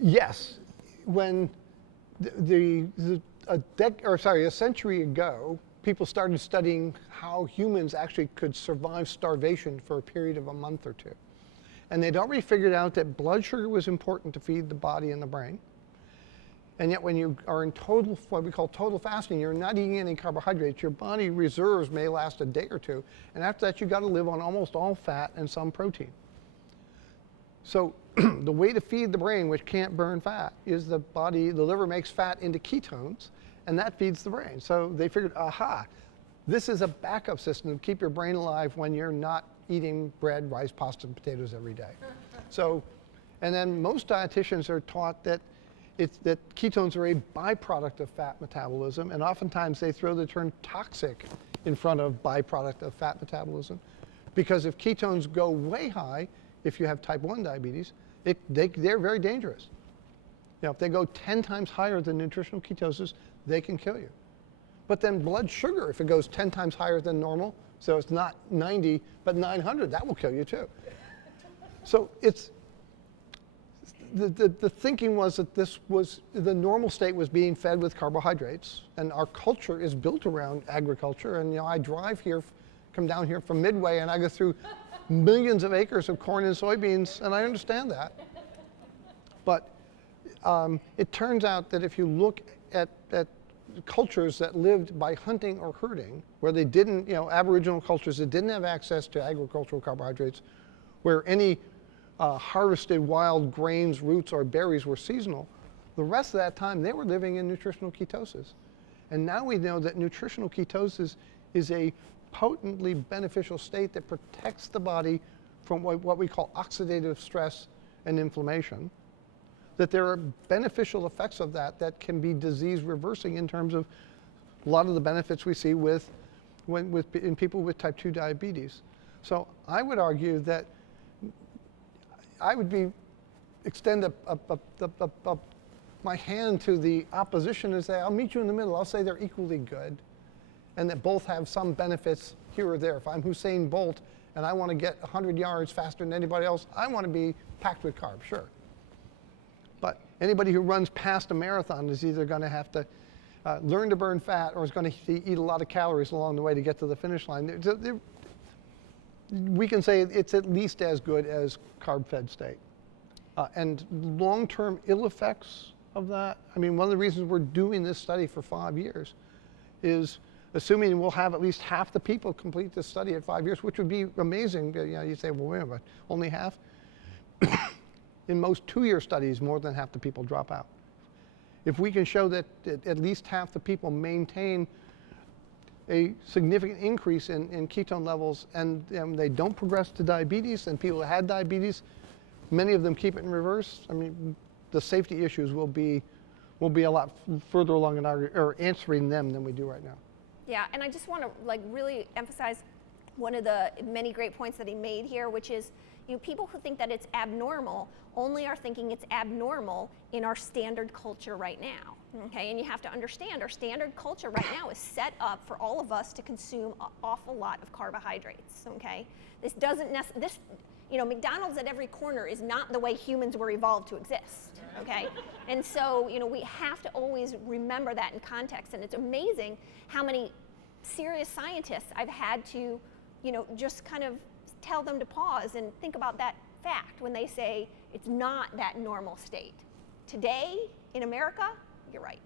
Yes, when a century ago, people started studying how humans actually could survive starvation for a period of a month or two. And they'd already figured out that blood sugar was important to feed the body and the brain. And yet when you are in total, what we call total fasting, you're not eating any carbohydrates, your body reserves may last a day or two. And after that, you've got to live on almost all fat and some protein. So the way to feed the brain, which can't burn fat, is the liver makes fat into ketones, and that feeds the brain. So they figured, aha, this is a backup system to keep your brain alive when you're not eating bread, rice, pasta, and potatoes every day. So, and then most dietitians are taught that ketones are a byproduct of fat metabolism, and oftentimes they throw the term toxic in front of byproduct of fat metabolism, because if ketones go way high, if you have type 1 diabetes, they're very dangerous. If they go 10 times higher than nutritional ketosis, they can kill you. But then blood sugar, if it goes 10 times higher than normal, so it's not 90, but 900, that will kill you too. So it's, the thinking was that the normal state was being fed with carbohydrates, and our culture is built around agriculture. And I drive here, come down here from Midway, and I go through millions of acres of corn and soybeans, and I understand that. But it turns out that if you look at cultures that lived by hunting or herding, where they didn't, Aboriginal cultures that didn't have access to agricultural carbohydrates, where any harvested wild grains, roots, or berries were seasonal, the rest of that time they were living in nutritional ketosis. And now we know that nutritional ketosis is a potently beneficial state that protects the body from what we call oxidative stress and inflammation, that there are beneficial effects of that can be disease reversing in terms of a lot of the benefits we see in people with type 2 diabetes. So I would argue that I would extend my hand to the opposition and say, I'll meet you in the middle. I'll say they're equally good, and that both have some benefits here or there. If I'm Usain Bolt and I want to get 100 yards faster than anybody else, I want to be packed with carbs, sure. But anybody who runs past a marathon is either going to have to learn to burn fat or is going to eat a lot of calories along the way to get to the finish line. We can say it's at least as good as carb-fed state. And long-term ill effects of that, one of the reasons we're doing this study for 5 years is assuming we'll have at least half the people complete this study at 5 years, which would be amazing. You say, well, wait a minute, only half? In most 2-year studies, more than half the people drop out. If we can show that at least half the people maintain a significant increase in ketone levels and they don't progress to diabetes, and people who had diabetes, many of them keep it in reverse, the safety issues will be a lot further along in answering them than we do right now. Yeah, and I just want to really emphasize one of the many great points that he made here, which is people who think that it's abnormal only are thinking it's abnormal in our standard culture right now. Okay, and you have to understand our standard culture right now is set up for all of us to consume an awful lot of carbohydrates. Okay, this doesn't McDonald's at every corner is not the way humans were evolved to exist. Okay, and so we have to always remember that in context. And it's amazing how many serious scientists I've had to just kind of tell them to pause and think about that fact when they say it's not that normal state. Today in America, you're right.